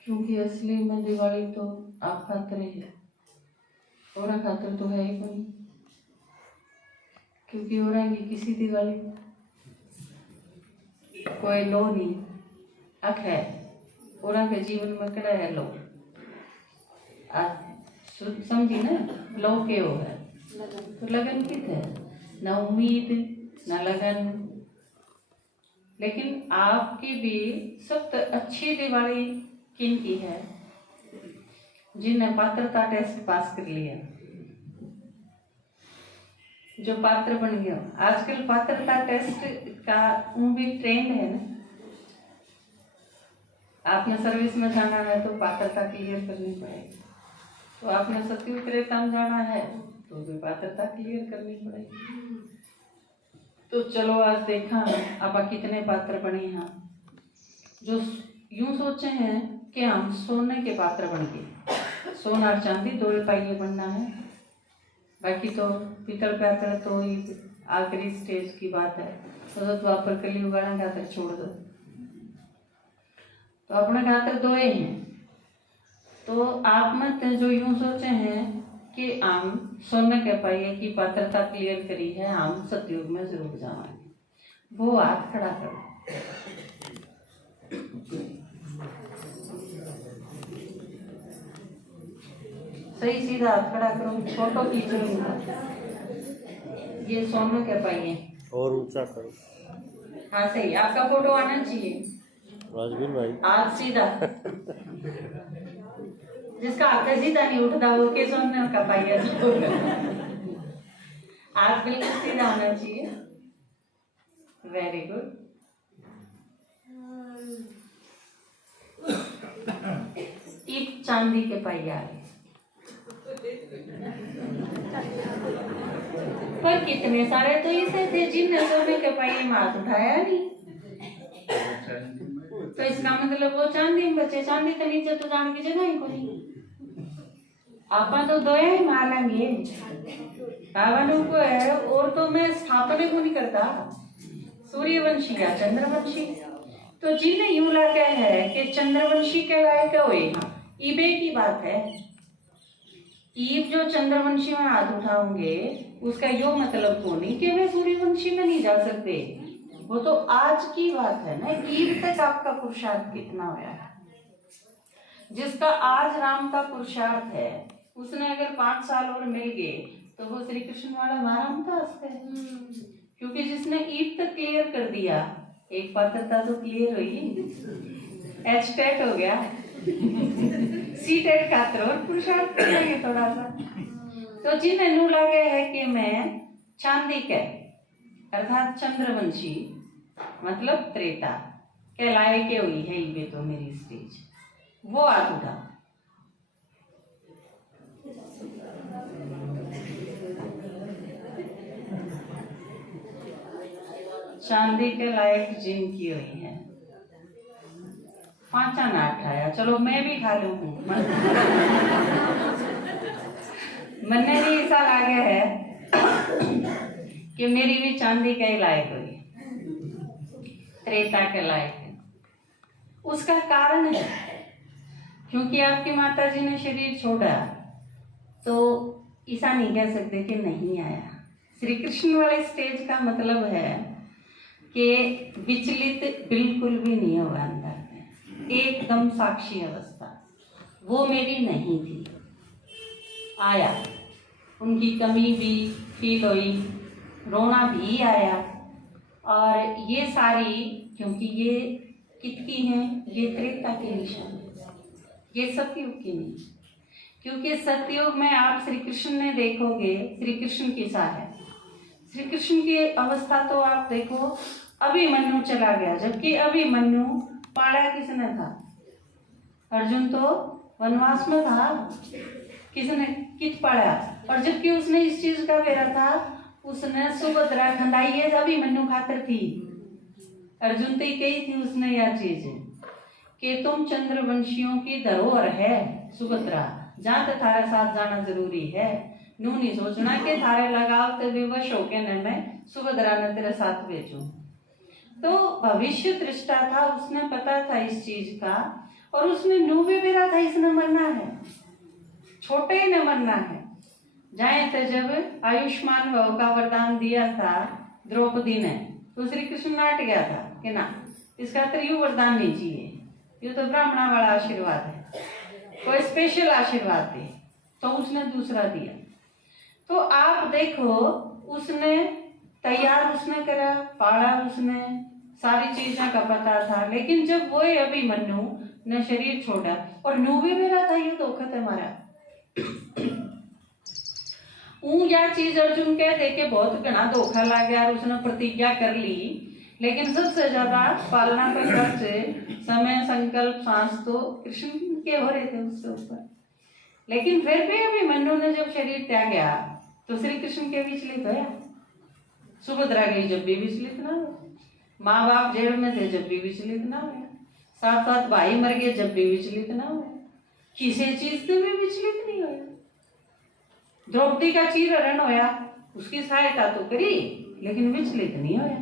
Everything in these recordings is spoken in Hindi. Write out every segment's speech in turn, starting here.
क्योंकि असली में दिवाली तो आप खातिर ही है, और खातिर तो है ही कोई। क्योंकि हो रहा है किसी दिवाली कोई लो नहीं अख है, और के जीवन में कड़ा है लो समझी ना, लो के हो है तो लगन कित है ना, उम्मीद ना लगन। लेकिन आपकी भी सबसे अच्छी दिवाली किन की है? जिनने पात्रता टेस्ट पास कर लिया, जो पात्र बन गया। आजकल पात्रता टेस्ट का भी ट्रेंड है ना, आपने सर्विस में जाना है तो पात्रता क्लियर करनी पड़ेगी, तो आपने सतयुग त्रेता में जाना है तो भी पात्रता क्लियर करनी पड़ेगी। तो चलो आज देखा अब कितने पात्र बने हैं जो यूं सोचे हैं कि हम सोने के पात्र बन गए, सोना और चांदी दो पाइये बनना है, बाकी तो पीतल पात्र तो ही आखिरी स्टेज की बात है, तो द्वापर कलयुग वाला खातर छोड़ दो। तो अपने खातर दो ही हैं। तो आप मत जो यूं सोचे हैं कि हम सोने के पाइये की पात्रता क्लियर करी है, हम सतयुग में जरूर जाएंगे, वो हाथ खड़ा करो। सही सीधा हाथ खड़ा करो, फोटो खींचो, ये सोने के पाइये और ऊंचा करो। हाँ सही, आपका फोटो आना चाहिए राजवीर भाई, हाथ सीधा। जिसका हाथ सीधा नहीं उठता वो के सोने का पाइया, हाथ बिल्कुल सीधा होना चाहिए। Very good. टीप चांदी के पाइया पर कितने सारे तो ऐसे थे जिनने सोने के पाइये में हाथ उठाया नहीं, तो इसका मतलब वो चांदी में बचे। चांदी के नीचे तो जाने की जगह ही कोई, आप तो दो ही मार लेंगे रावण को है, और तो मैं स्थापना को नहीं करता सूर्यवंशी या चंद्रवंशी। तो जिन्हें यूं लगा है कि चंद्रवंशी के लायक होएगा, ईबे की बात है, ईब जो चंद्रवंशी में हाथ उठाओगे उसका यो मतलब को नहीं कि वे सूर्यवंशी में नहीं जा सकते, वो तो आज की बात है ना। ईब तक आपका पुरुषार्थ कितना होया है, जिसका आज राम का पुरुषार्थ है उसने अगर 5 साल और मिल गए तो वो श्री कृष्ण वाला आराम था उसका। क्योंकि जिसने ईब तक क्लियर कर दिया, एक पात्रता तो क्लियर हुई, एच टेट हो गया, सी टेट खातर और पुरुषार्थ करेंगे थोड़ा सा। तो जिन्हें नू लगे है कि मैं चांदी के अर्थात चंद्रवंशी मतलब त्रेता के लायक हुई है ये तो मेरी स्टेज, वो हाथ उठा। चांदी के लायक जिनकी हुई है, 5 ना उठाया, चलो मैं भी खा लूं। मैंने भी ऐसा लागे है कि मेरी भी चांदी के लायक हुई, त्रेता के लायक है। उसका कारण है क्योंकि आपकी माता जी ने शरीर छोड़ा, तो ऐसा नहीं कह सकते कि नहीं आया। श्री कृष्ण वाले स्टेज का मतलब है कि विचलित बिल्कुल भी नहीं हुआ अंदर में, एकदम साक्षी अवस्था, वो मेरी नहीं थी। आया, उनकी कमी भी फील हुई, रोना भी आया, और ये सारी क्योंकि ये कितकी हैं, ये त्रेता की निशानी, ये सतयुग की नहीं। क्योंकि सतयुग में आप श्री कृष्ण ने देखोगे, श्री कृष्ण की सा है, श्री कृष्ण की अवस्था तो आप देखो, अभिमन्यु चला गया, जबकि अभिमन्यु पाड़ा किसने था? अर्जुन तो वनवास में था, किसने कित पाड़ा? और जबकि उसने इस चीज का फेरा था, उसने सुभद्रा खंडाई है, अभिमन्यु खातर थी। अर्जुन तो कही थी उसने यह चीज कि तुम चंद्रवंशियों की धरोहर है सुभद्रा, जहाँ तक थारे साथ जाना जरूरी है, नू नहीं सोचना कि थारे लगाव ते विवश होके न मैं सुभद्रा ने तेरे साथ भेजूं। तो भविष्य दृष्टा था, उसने पता था इस चीज का, और उसने न्यू भी बेरा था इसने मरना है, छोटे ही ने मरना है। जाए तो जब आयुष्मान भव का वरदान दिया था द्रौपदी ने, तो श्री कृष्ण नाट गया था कि ना इसका तो यू वरदान नहीं चाहिए, ये तो ब्राह्मणा वाला आशीर्वाद है, कोई स्पेशल आशीर्वाद दे, तो उसने दूसरा दिया। तो आप देखो उसने तैयार उसने करा, पाला उसने, सारी चीजों का पता था, लेकिन जब वो अभिमन्यु ने शरीर छोड़ा और न्यू भी मेरा था, ये तो वक्त हमारा या चीज अर्जुन कह दे के बहुत घना धोखा लग गया और उसने प्रतिज्ञा कर ली, लेकिन सबसे ज्यादा पालना का खर्च समय संकल्प सांस तो कृष्ण के हो रहे थे उससे ऊपर। लेकिन फिर भी अभिमन्यु ने जब शरीर त्यागा तो श्री कृष्ण के विचलित होया, सुभद्रा गई जब भी विचलित ना हो, माँ बाप जेल में थे जब भी विचलित ना हो, साथ साथ भाई मर गए जब भी विचलित ना हो, किसी चीज से भी विचलित नहीं होया। द्रौपदी का चीरहरण होया, उसकी सहायता तो करी लेकिन विचलित नहीं होया।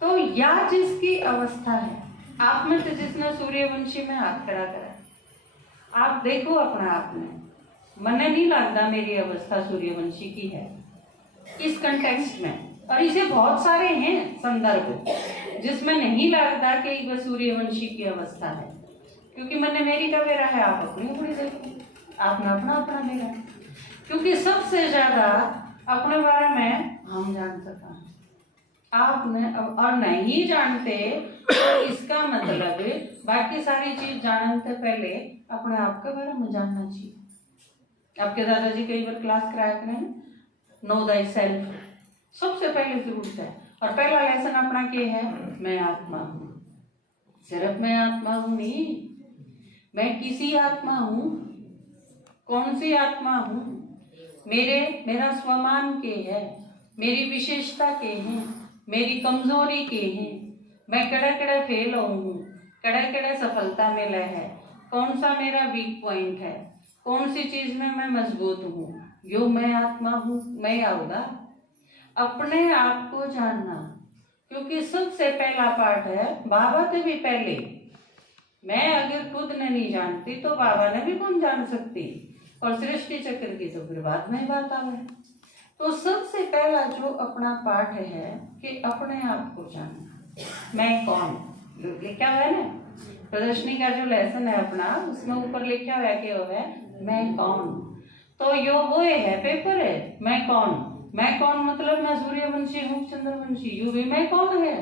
तो यह जिसकी अवस्था है, आप में से जिसने सूर्यवंशी में हाथ खड़ा करा, आप देखो अपना आप में, मने नहीं लगता मेरी अवस्था सूर्यवंशी की है इस कंटेक्स्ट में। और इसे बहुत सारे हैं संदर्भ जिसमें नहीं लगता कि वह सूर्यवंशी की अवस्था है, क्योंकि मैंने मेरी का मेरा है, आप अपनी अपनी देखो, आपने अपना अपना मेरा, क्योंकि सबसे ज्यादा अपने बारे में हम जान सका, आपने और नहीं जानते, तो इसका मतलब बाकी सारी चीज जानने से पहले अपने आप के बारे में जानना चाहिए। आपके दादाजी कई बार क्लास कराया करें, नो दाई सेल्फ, सबसे पहले जरूरत है। और पहला लेसन अपना क्या है, मैं आत्मा हूँ। सिर्फ मैं आत्मा हूँ नहीं, मैं किसी आत्मा हूँ, कौन सी आत्मा हूँ, मेरा स्वमान के है, मेरी विशेषता के हैं, मेरी कमजोरी के हैं, मैं कड़ा कड़ा फेल हूँ, कड़ा कड़ा सफलता मिला है, कौन सा मेरा वीक पॉइंट है, कौन सी चीज में मैं मजबूत हूँ, यो मैं आत्मा हूँ। मैं आऊंगा अपने आप को जानना, क्योंकि सबसे पहला पार्ट है, बाबा से भी पहले मैं अगर खुद ने नहीं जानती तो बाबा ने भी कौन जान सकती, और सृष्टि चक्र की तो फिर बाद में बात आवे। तो सबसे पहला जो अपना पाठ है कि अपने आप को जानना, मैं कौन, लिखा हुआ है ना प्रदर्शनी का जो लेसन है अपना, उसमें ऊपर लिखा हुआ है कि वो है मैं कौन। तो यो वो है पेपर है, मैं कौन, मैं कौन मतलब मैं सूर्यवंशी हूँ, चंद्रवंशी, यू भी मैं कौन है,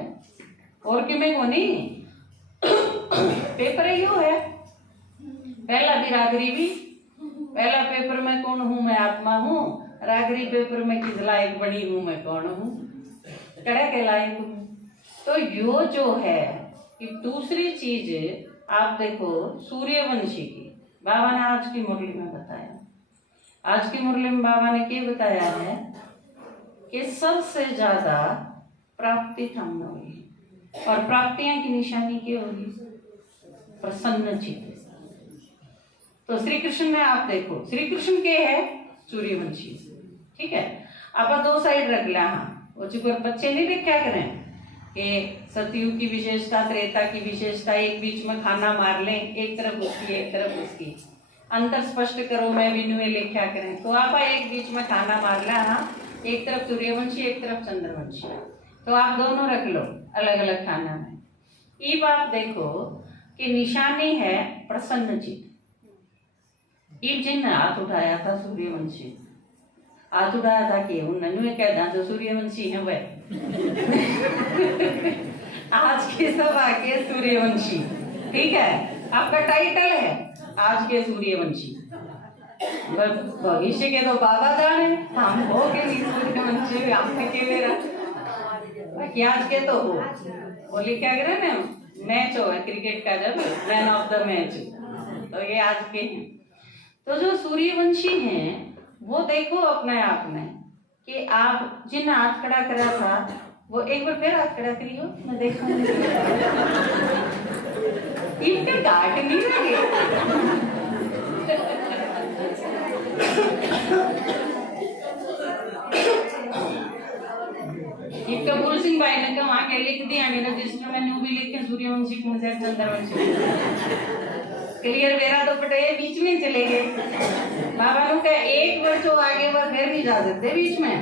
और कि मैं कौन ही पेपर है, यो है पहला भी रागरी भी, पहला पेपर मैं कौन हूँ, मैं आत्मा हूँ, रागरी पेपर में किस लायक बनी हूँ, मैं कौन हूँ, कड़ा के लायक हूँ। तो यो जो है कि दूसरी चीज आप देखो सूर्यवंशी की, बाबा ने आज की मुरली में बताया, आज की मुरली में बाबा ने क्या बताया है कि सबसे ज्यादा प्राप्ति थमना होगी, और प्राप्तियां की निशानी क्या होगी, प्रसन्न चित्त। तो श्री कृष्ण में आप देखो, श्री कृष्ण के है सूर्यवंशी, ठीक है। आप दो साइड रख लिया, हाँ वो चुकर बच्चे नहीं देखा करें कि सतयुग की विशेषता, त्रेता की विशेषता, एक बीच में खाना मार लें, एक तरफ उसकी एक तरफ उसकी, अंतर स्पष्ट करो मैं विनुए लिखा करें। तो आप एक बीच में खाना मार लिया, हाँ एक तरफ सूर्यवंशी एक तरफ चंद्रवंशी, तो आप दोनों रख लो अलग अलग खाना में। ये आप देखो कि निशानी है प्रसन्न चित्त। इब जिन हाथ उठाया था सूर्यवंशी, हाथ उठाया था कि उन्होंने कह दा जो सूर्यवंशी है वह आज के सभा के सूर्यवंशी, ठीक है, आपका टाइटल है आज के सूर्यवंशी। भविष्य के तो बाबा जाने, हम हो के नहीं सूर्यवंशी, हमने के मेरा बाकी आज के तो हो, वो लिखा गया ना मैच हो क्रिकेट का, जब मैन ऑफ द मैच, तो ये आज के हैं। तो जो सूर्यवंशी हैं वो देखो अपने आप में कि आप जिन हाथ खड़ा करा था, वो एक बार फिर हाथ खड़ा करियो, मैं देखा इनके गाट नहीं लगे एक कपूर सिंह भाई ने कहा वहां के लिख दिया रजिस्टर में न्यू भी लिख के सूर्यवंशी कौन से चंद्रवंशी क्लियर मेरा तो पटे बीच में चले गए बाबा ने कहा एक बार जो आगे बार फिर नहीं जा सकते बीच में।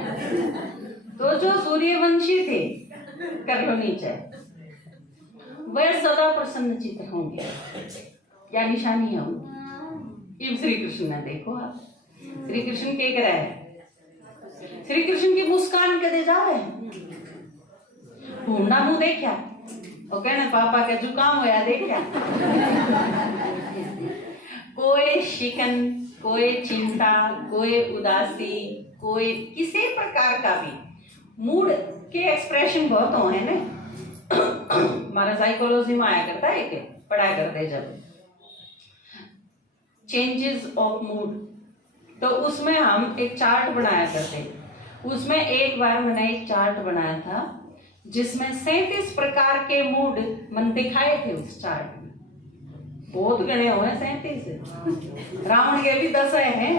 तो जो सूर्यवंशी थे कर लो नीचे वह सदा प्रसन्नचित होंगे क्या निशानी है उनकी। श्री कृष्ण ने देखो आप श्री कृष्ण के कह रहा है श्री कृष्ण की मुस्कान कदे जावे घूमना मुंह देखा और कहना पापा का जुकाम होया देखा कोई शिकन कोई चिंता कोई उदासी कोई किसी प्रकार का भी मूड के एक्सप्रेशन बहुत हो है ना। हमारा साइकोलॉजी में आया करता है कि पढ़ाया करते जब चेंजेस ऑफ मूड तो उसमें हम एक चार्ट बनाया करते। उसमें एक बार मैंने एक चार्ट बनाया था जिसमें 37 प्रकार के मूड मन दिखाए थे उस चार्ट में। बहुत गणे हुए 37 रावण के भी 10 हैं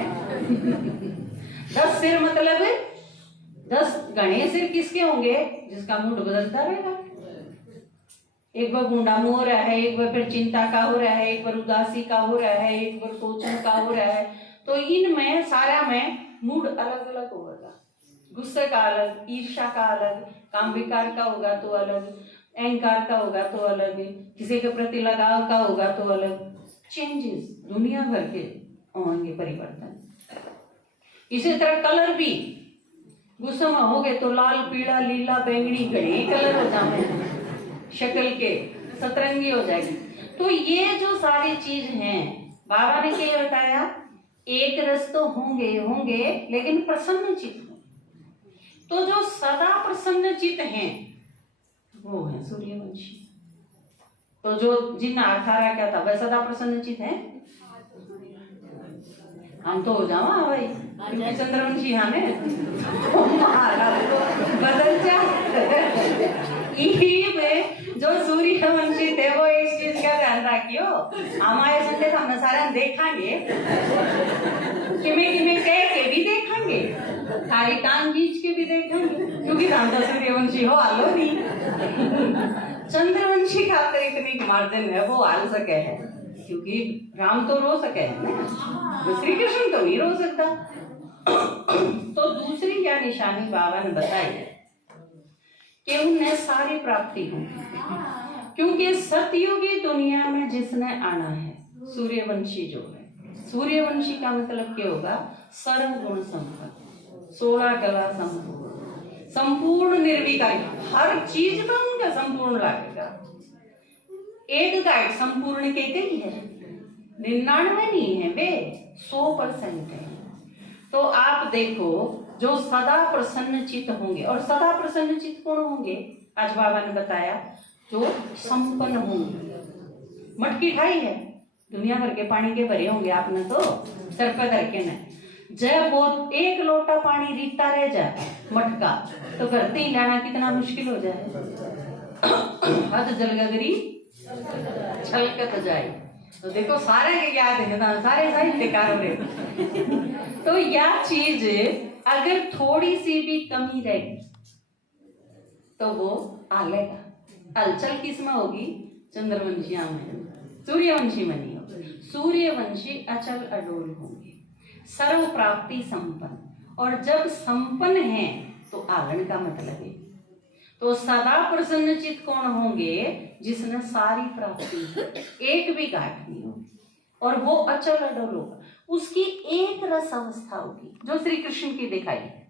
10 सिर मतलब 10 गणे सिर किसके होंगे जिसका मूड बदलता रहेगा। एक बार गुंडा मुंह हो रहा है एक बार फिर चिंता का हो रहा है एक बार उदासी का हो रहा है एक बार सोचने का हो रहा है। तो इनमें सारा में मूड अलग अलग होगा। गुस्से का अलग ईर्ष्या का अलग काम विकार का होगा तो अलग अहंकार का होगा तो अलग किसी के प्रति लगाव का होगा तो अलग चेंजेस दुनिया भर के होंगे परिवर्तन। इसी तरह कलर भी गुस्से में हो गए तो लाल पीला लीला बैंगनी घड़ी कलर हो जाए शक्ल के सतरंगी हो जाएगी। तो ये जो सारी चीज हैं बाबा ने क्या बताया एक रस तो होंगे होंगे लेकिन प्रसन्न चित्त हो। तो जो सदा प्रसन्न चित्त हैं वो है सूर्यवंशी। तो जो जिन अठारह क्या था वह सदा प्रसन्न चित्त है। हम तो हो जावा भाई क्योंकि चंद्रवंशी हमें बदल जा जो सूर्यवंशी थे वो इस चीज का ध्यान रखियो हमारे संदेश हम सारा देखांगे किमें कह के भी देखांगे थारी टांग खींच के भी देखेंगे क्योंकि हम तो सूर्यवंशी हो आलो नहीं चंद्रवंशी खातर इतनी मार्जिन है वो हाल सके है क्योंकि राम तो रो सके है ना श्री कृष्ण तो नहीं रो सकता। तो दूसरी क्या निशानी बाबा ने बताई कि उन्हें सारी प्राप्ति होगी क्योंकि सतयुगी दुनिया में जिसने आना है सूर्यवंशी जो है सूर्यवंशी का मतलब क्या होगा सर्व गुण संपन्न 16 कला संपूर्ण निर्विकारी हर चीज में उनका संपूर्ण लगेगा। एक गाइड संपूर्ण के ही है 99 नहीं है वे 100% है। तो आप देखो जो सदा प्रसन्न चित्त होंगे और सदा प्रसन्न चित्त कौन होंगे आज बाबा ने बताया जो संपन्न होंगे। मटकी ठाई है दुनिया भर के पानी के भरे होंगे आपने तो सर पर धर के न जब वो एक लोटा पानी रीता रह जाए मटका तो भरते ही लाना कितना मुश्किल हो जाए हद जलगगरी छलकत जाए। तो देखो सारे के याद है ना सारे साहित्यकार हो रहे। तो यह चीज अगर थोड़ी सी भी कमी रहेगी तो वो आलेगा। हलचल किस में होगी चंद्रवंशिया में सूर्यवंशी में नहीं होगी। सूर्यवंशी अचल अडोल होंगे सर्व प्राप्ति संपन्न और जब संपन्न है तो आलन का मतलब है। तो सदा प्रसन्न चित्त कौन होंगे जिसने सारी प्राप्ति एक भी गांठ नहीं होगी और वो अचल अडोल होगा। उसकी एक रस अवस्था होगी जो श्री कृष्ण की दिखाई है।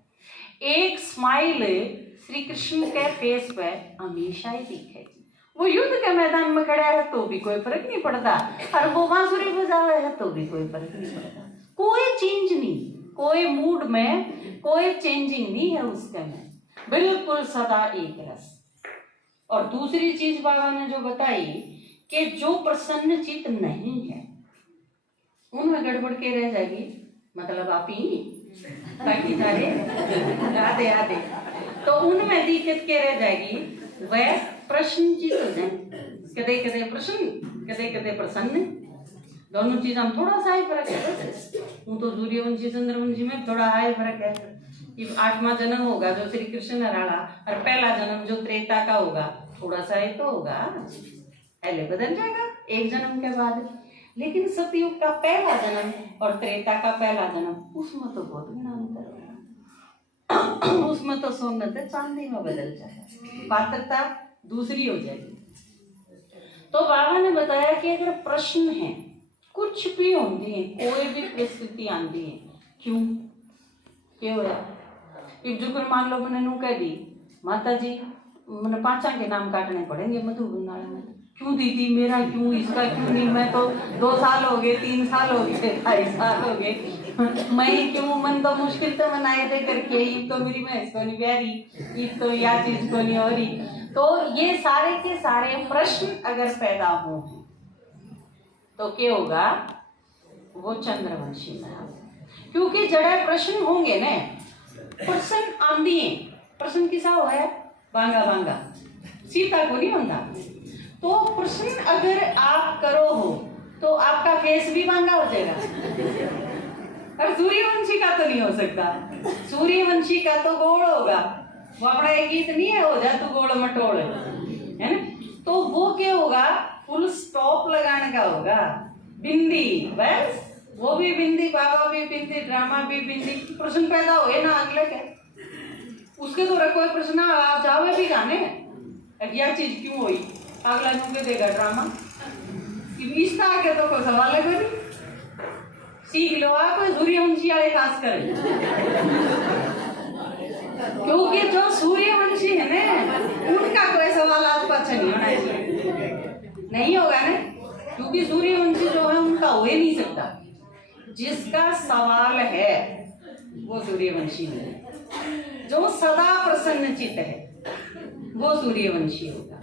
एक स्माइल श्री कृष्ण के फेस पे हमेशा ही दिखेगी। वो युद्ध के मैदान में खड़ा है तो भी कोई फर्क नहीं पड़ता और वो बांसुरी बजा रहा है तो भी कोई फर्क नहीं पड़ता। कोई चेंज नहीं कोई मूड में कोई चेंजिंग नहीं है उसके में बिल्कुल सदा एक रस। और दूसरी चीज बाबा ने जो बताई कि जो प्रसन्न चित्त नहीं है उनमें गड़बड़ के रह जाएगी मतलब आप ही बाकी सारे आधे आधे तो उनमें दिक्कत के रह जाएगी वह प्रश्न चित्त हो जाए कदे कदे प्रश्न कदे कदे प्रसन्न दोनों चीज हम थोड़ा सा ही फर्क है। वो तो सूर्यवंशी चंद्रवंशी में थोड़ा हाई फर्क है कि 8वां जन्म होगा जो श्री कृष्ण हराड़ा और पहला जन्म जो त्रेता का होगा, थोड़ा सा ही तो होगा, पहले बदल जाएगा एक जन्म के बाद। लेकिन सतयुग का पहला जन्म और त्रेता का पहला जन्म, उसमें तो बहुत बड़ा अंतर होगा। उसमें तो सोना तो चांदी में बदल जाएगा, पात्रता दूसरी हो जाएगी। तो बाबा ने बताया कि अगर प्रश्न है, कुछ भी होती है, कोई भी परिस्थिति आती है, क्यों होया? एक जुकर मान लो मैंने नू कह दी, माता जी मैंने 5 के नाम काटने पड़ेंगे मधु गुंडाला में। क्यों दीदी, मेरा क्यों, इसका क्यों नहीं? मैं तो 2 साल हो गए, 3 साल हो गए, 2.5 साल हो गए, मैं क्यों? मन तो मुश्किल से मनाए थे करके, तो मेरी भैंस को नहीं प्यारी, ईद तो या चीज को नहीं हो रही। तो ये सारे के सारे प्रश्न अगर पैदा हो तो क्या होगा? वो चंद्रवंशी में, क्योंकि जड़े प्रश्न होंगे ना, प्रश्न आंदी है, प्रश्न किसा हुआ है? बांगा बांगा, सीता को नहीं होता। तो प्रश्न अगर आप करो हो तो आपका फेस भी बांगा हो जाएगा। और सूर्यवंशी का तो नहीं हो सकता, सूर्यवंशी का तो गोल होगा। वो अपना एक गीत नहीं है, हो जा तू गोल मटोल, है ना? तो वो क्या होगा? फुल स्टॉप लगाने का होगा। बिंदी, बस वो भी बिंदी, बाबा भी बिंदी, ड्रामा भी बिंदी। प्रश्न पैदा हुए ना अगले के, उसके तो कोई प्रश्न आ जावे भी गाने, यह चीज क्यों हुई? अगला नुके देगा ड्रामा, इसका आगे तो कोई सवाल है कोई, सीख लो आप सूर्यवंशी वाले खास कर। क्योंकि जो सूर्यवंशी है ना, उनका कोई सवाल आपको अच्छा नहीं होना चाहिए, नहीं होगा ना, क्योंकि सूर्यवंशी जो है उनका हो ही नहीं सकता। जिसका सवाल है वो सूर्यवंशी है, जो सदा प्रसन्नचित है वो सूर्यवंशी होगा।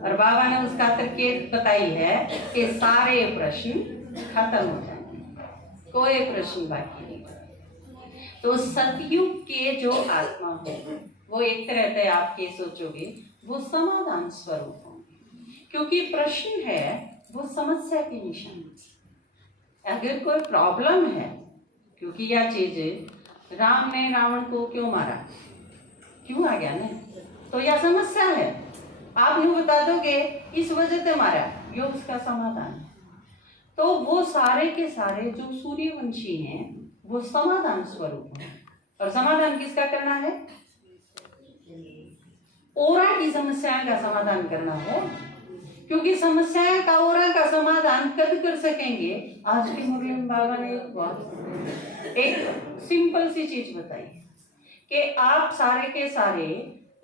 और बाबा ने उसका तरकीब बताई है कि सारे प्रश्न खत्म हो जाएंगे, कोई प्रश्न बाकी नहीं। तो सतयुग के जो आत्मा हो वो एक तरह से आपके सोचोगे वो समाधान स्वरूप होंगे, क्योंकि प्रश्न है वो समस्या के निशान। अगर कोई प्रॉब्लम है, क्योंकि यह चीज राम ने रावण को क्यों मारा, क्यों आ गया ना, तो यह समस्या है। आप नु बता दोगे इस वजह से मारा, ये उसका समाधान है। तो वो सारे के सारे जो सूर्यवंशी हैं वो समाधान स्वरूप है। और समाधान किसका करना है? ओरा की समस्या का समाधान करना है, क्योंकि समस्या का ओरा का समाधान कब कर सकेंगे? आज की मुरली में बाबा ने एक सिंपल सी चीज बताई कि आप सारे के सारे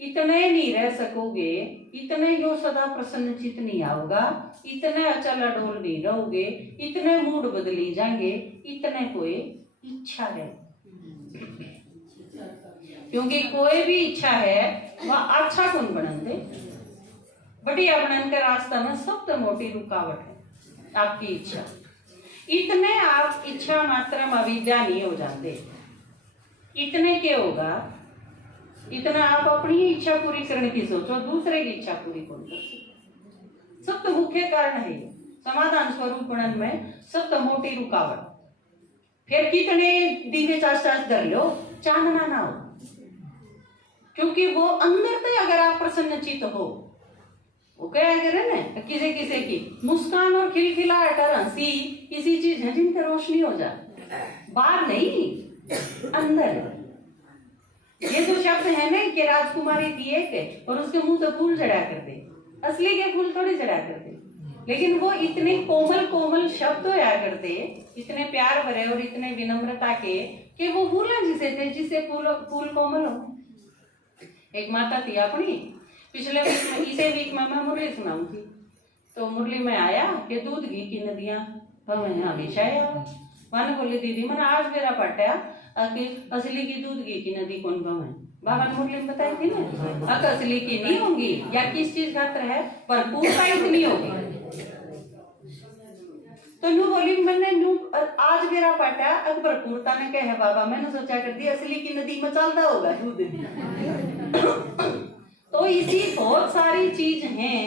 इतने नहीं रह सकोगे, इतने जो सदा प्रसन्नचित नहीं आओगा, इतने अचल अडोल नहीं रहोगे, इतने मूड बदली जाएंगे, इतने कोई इच्छा है। क्योंकि कोई भी इच्छा है वह अच्छा कौन बनते, बढ़िया बनने का रास्ता में सबसे मोटी रुकावट है आपकी इच्छा। इतने आप इच्छा मात्रा में अविद्या नहीं हो जाते, इतने क्या होगा? इतना आप अपनी इच्छा पूरी करने की सोचो, दूसरे की इच्छा पूरी कौन कर सकते? सबसे मुख्य कारण है समाधान स्वरूप बनन में सबसे मोटी रुकावट। फिर कितने दीवे चास धर लो, चांदना ना हो, क्योंकि वो अंदर से अगर आप प्रसन्नचित हो, वो क्या करे ना, किसी किसी की मुस्कान और खिलखिलाहट और हंसी किसी चीज है जिनकी रोशनी हो जाए, बाहर नहीं अंदर। ये जो शब्द है ना कि राजकुमारी थी एक और उसके मुंह से फूल चढ़ा करते, असली के फूल थोड़ी चढ़ा करते, लेकिन वो इतने कोमल कोमल शब्द होया करते, इतने प्यार भरे और इतने विनम्रता के कि वो फूला जिसे थे जिसे फूल कोमल हो। एक माता थी अपनी, पिछले वीक में, इसे वीक में मैं मुरली सुनाऊं थी, तो मुरली में आया कि दूध घी की नदियां हमेशा मैंने बोली दीदी मैंने आज मेरा पटा कि असली की दूध घी की नदी कौन भाव है? बाबा ने मुरली में बताई थी ना, अगर असली की नहीं होंगी या किस चीज खातर है भरपूरता इतनी होगी। तो नू बोली मैंने नू आज मेरा पटा अगर भरपूरता ने कहे बाबा, मैंने सोचा कर दी असली की नदी में चलता होगा दूध। तो इसी बहुत सारी चीज हैं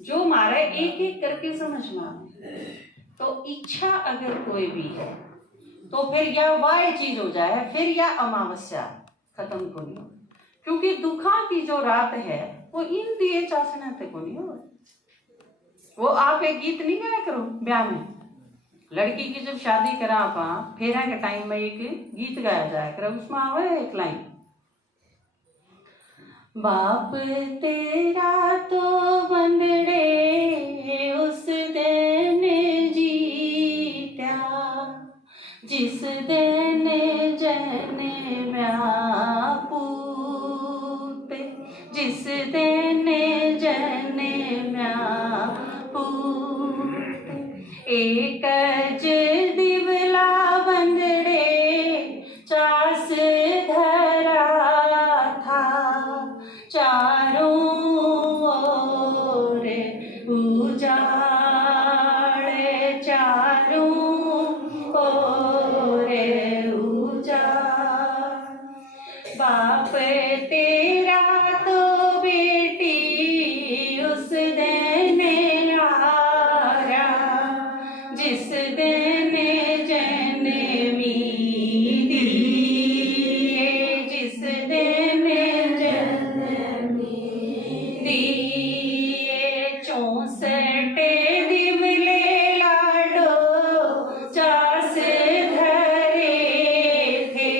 जो हमारे एक एक करके समझना। तो इच्छा अगर कोई भी है तो फिर या वह चीज हो जाए, फिर या अमावस्या खत्म को नहीं हो, क्योंकि दुखा की जो रात है वो इन दिए चाशना को नहीं हो। वो आप एक गीत नहीं गाया करो ब्याह में, लड़की की जब शादी करा आप फेरा के टाइम में एक गीत गाया जाया करो, उसमें आवे एक लाइन, बाप तेरा तो बंदड़े उस दिन जीत्या, जिस दिन जने म्या पूत, जिस दिन जने म्या पूत, एक दिवला बंदड़े चास धरा था, चारों ओर उजाड़, चारों ओर उजाड़, बाप तेरा तो बेटी उस दिन आया, जिस दिन जन्मी दिए, जिस दिन जन्मी दिए, 64 दिवले लाडो चास धरे थे,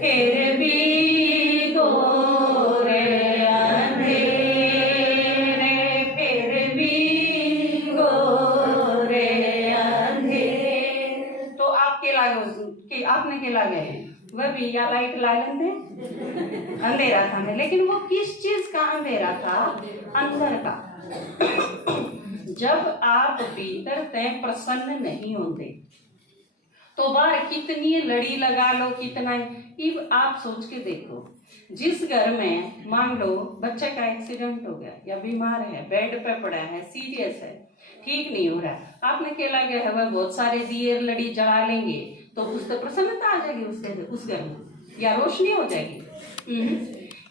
फिर भी गोरे अंधेरे, फिर भी गोरे अंधेरे। तो आपके लागे, आपने के लागे हैं वह भी या लाइट ला लेंगे, अंधेरा था में, लेकिन वो किस चीज का अंधेरा था? अंदर का। जब आप भीतर तय प्रसन्न नहीं होते तो बाहर कितनी लड़ी लगा लो, कितना इब आप सोच के देखो, जिस घर में मान लो बच्चे का एक्सीडेंट हो गया या बीमार है, बेड पे पड़ा है, सीरियस है, ठीक नहीं हो रहा, आपने केला गया है, वह बहुत सारे दिए लड़ी जला लेंगे तो उस तो प्रसन्नता आ जाएगी उस घर में, या रोशनी हो जाएगी।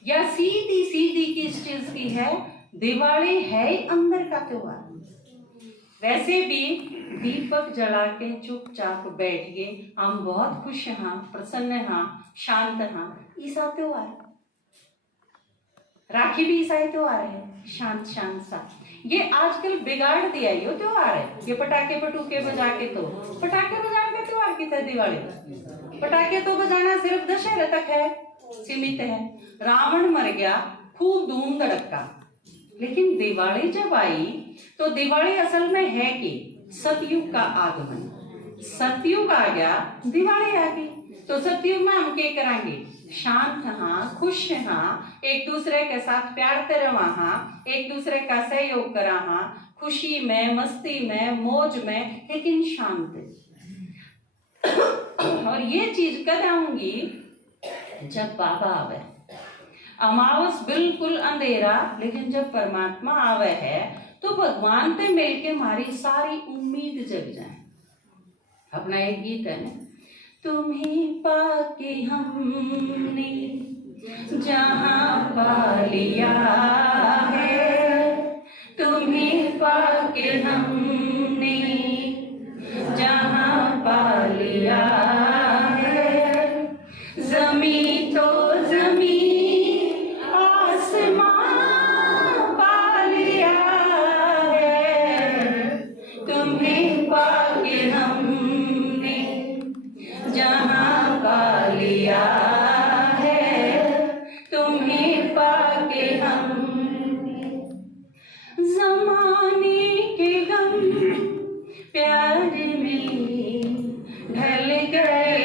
या सीधी सीधी किस चीज की है? दिवाली है अंदर का त्योहार। वैसे भी दीपक जला के चुपचाप बैठ गए, हम बहुत खुश हाँ, प्रसन्न हाँ, शांत हाँ, ईसा त्योहार। राखी भी ईसाई त्योहार है, शांत शांत सा। ये आजकल बिगाड़ दिया ये त्योहार है, ये पटाखे पटूके बजा के, तो पटाखे बजाने का त्योहार कितना है? दिवाली पटाखे तो बजाना सिर्फ दशहरे तक है, सीमित है। रावण मर गया, खूब धूम धड़का, लेकिन दिवाली जब आई तो दिवाली असल में है कि सतयुग का आगमन, सतयुग आ गया, दिवाली आ गई। तो सतयुग में हम क्या करेंगे? शांत हाँ, खुश हाँ, एक दूसरे के साथ प्यार करवा हाँ, एक दूसरे का सहयोग करा हाँ, खुशी में, मस्ती में, मौज में, लेकिन शांत। और ये चीज कब आऊंगी? जब बाबा आवे। अमावस बिल्कुल अंधेरा, लेकिन जब परमात्मा आवे है तो भगवान पे मिलके हमारी सारी उम्मीद जग जाए। अपना एक गीत है ना, तुम्हें पाके हमने जहां पा लिया है, तुम्हें पाके हमने जहां पा लिया है, जमीन तो जमीन आसमां पा लिया है, तुम्हें पाके हमने जहां पा लिया है, तुम्हें पाके हमने। जमाने के गम प्यार में ढल गए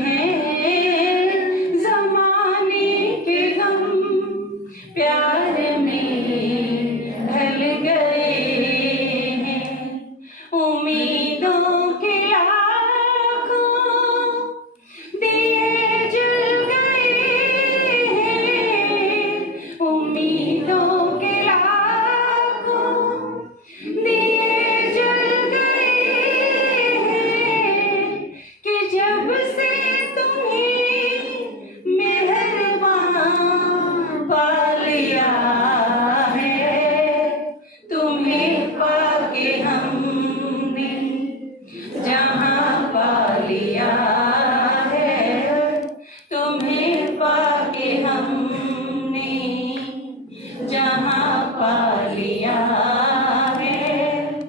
हैं, जमाने के गम प्यार में ढल गए हैं, उम्मीदों के लाखों दिए जल गए हैं, उम्मीदों के लाखों दिए जल गए हैं, कि जब से तुम्हें मेहरबान पा लिया है, तुम्हें पाके हमने जहां पा पा लिया है।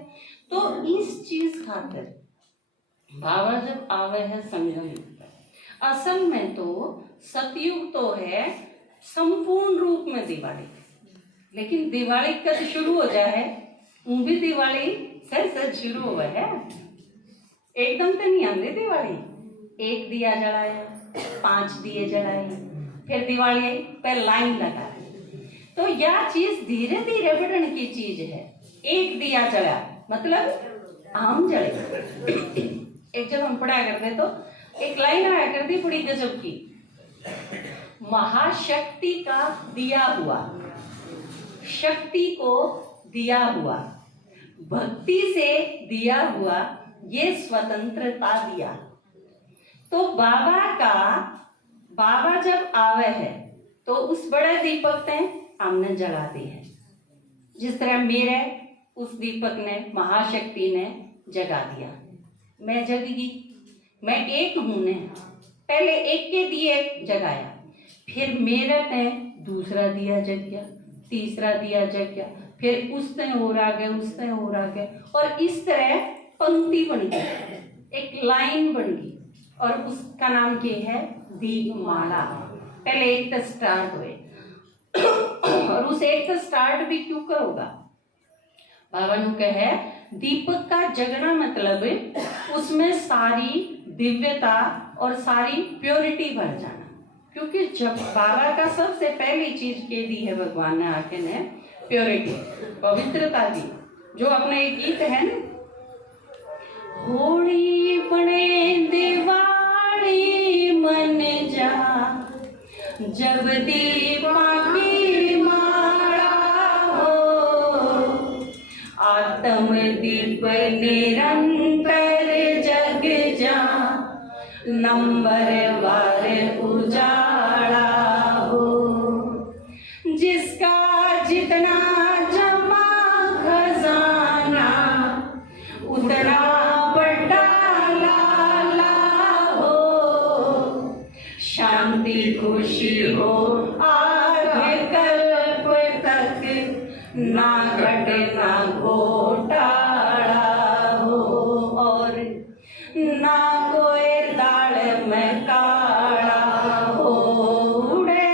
तो इस चीज खातिर बाबा जब आवे है संगम युग, असल में तो सतयुग तो है संपूर्ण रूप में दिवाली, लेकिन दिवाली कब शुरू हो जाए, वो भी दिवाली सच शुरू हुआ है, एकदम तो नहीं आती दिवाली। एक दिया जलाया, 5 दिए जलाए, फिर दिवाली आई, फिर लाइन लगा। तो यह चीज धीरे धीरे बढ़ने की चीज है। एक दिया जला मतलब आम जले। एक जब हम पढ़ाया करते तो एक लाइन आया करती बड़ी गजब की, महाशक्ति का दिया हुआ, शक्ति को दिया हुआ, भक्ति से दिया हुआ, ये स्वतंत्रता दिया। तो बाबा जब आवे है तो उस बड़े दीपक ने हमने जला दी है। जिस तरह मेरे उस दीपक ने महाशक्ति ने जगा दिया, मैं जगी, मैं एक हूं ने पहले एक के दिए जगाया, फिर मेरे ने दूसरा दिया जग गया, तीसरा दिया जग गया, फिर उसने और आ गया, उसने और आ गया, और इस तरह पंक्ति बन गई, एक लाइन बन गई, और उसका नाम क्या है, दीपमाला। पहले एक तो स्टार्ट हुए, और उस एक तो स्टार्ट भी क्यों करोगा, बाबा नु कहे दीपक का जगना मतलब उसमें सारी दिव्यता और सारी प्योरिटी भर जाना। क्योंकि जब बाबा का सबसे पहली चीज के दी है भगवान ने आके ने, प्योरिटी, पवित्रता दी। जो अपना एक गीत है ना, होली बने दिवाली मन जा, जब दीपा की माला हो, आत्म दीप निरंतर जग जा, नंबर वार उजाला हो। जिसका जितना जमा खजाना, उतना बड़ा लाला हो, शांति खुशी हो आगे कल्प तक, ना घटे ना घोटाला हो, और ना कोई दाल में काला हो उड़े,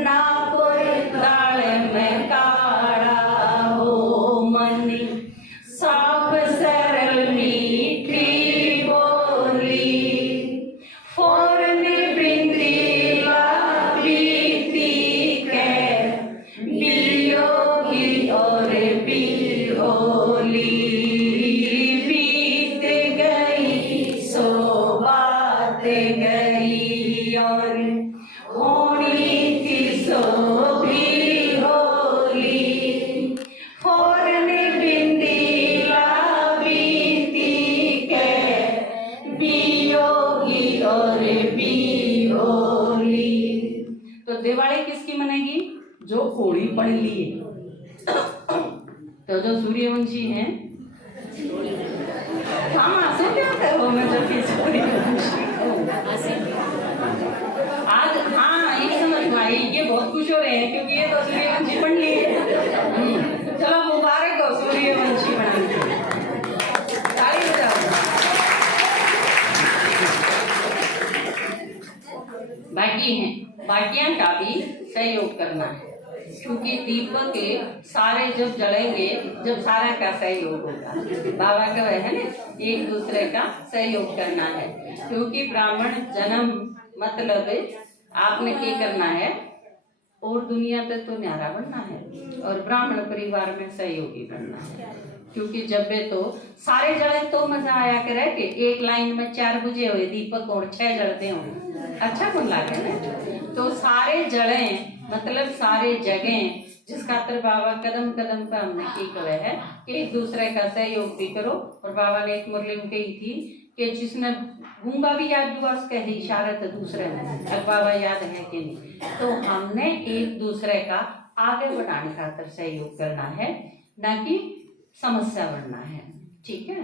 ना कोई दाल में काला हो। मन साफ सरल मीठी बोली, फौरन बिंदी बीती के, बियोगी और बिहोली, बीत गई सो बात गई, और होनी थी सो भी होली, फौरन बिंदी बीती के, बियोगी और बिहोली। तो दिवाली किसकी मनेगी, जो होली पढ़ लिए। तो जो सूर्यवंशी हैं, हाँ क्या हो, मैं जब सूर्यवंशी आज, हाँ ये समझ में आई, ये बहुत खुश हो रहे हैं क्योंकि ये तो सूर्यवंशी पढ़ लिए। चलो मुबारक हो सूर्यवंशी बनाने, ताली बजाओ। बाकी हैं, बाकियां का भी सहयोग करना है, क्योंकि दीपक के सारे जब जलेंगे, जब सारा का सहयोग होगा। बाबा का है ना, एक दूसरे का सहयोग करना है, क्योंकि ब्राह्मण जन्म मतलब आपने क्या करना है, और दुनिया तक तो न्यारा बनना है, और ब्राह्मण परिवार में सहयोगी बनना है। क्योंकि जब वे तो सारे जले तो मजा आया करे कि एक लाइन में 4 बुझे हुए दीपक और 6 जलते हों, अच्छा कौन लागे ना। तो सारे जले मतलब सारे जगह, जिस खातर बाबा कदम कदम पे हमने की करे है कि एक दूसरे का सहयोग भी करो। और बाबा ने एक मुरली में कही थी कि जिसने गूंगा भी याद हुआ उसके इशारे तो दूसरे ने, अब बाबा याद है कि नहीं। तो हमने एक दूसरे का आगे बढ़ाने खातर सहयोग करना है, ना कि समस्या बढ़ना है। ठीक है।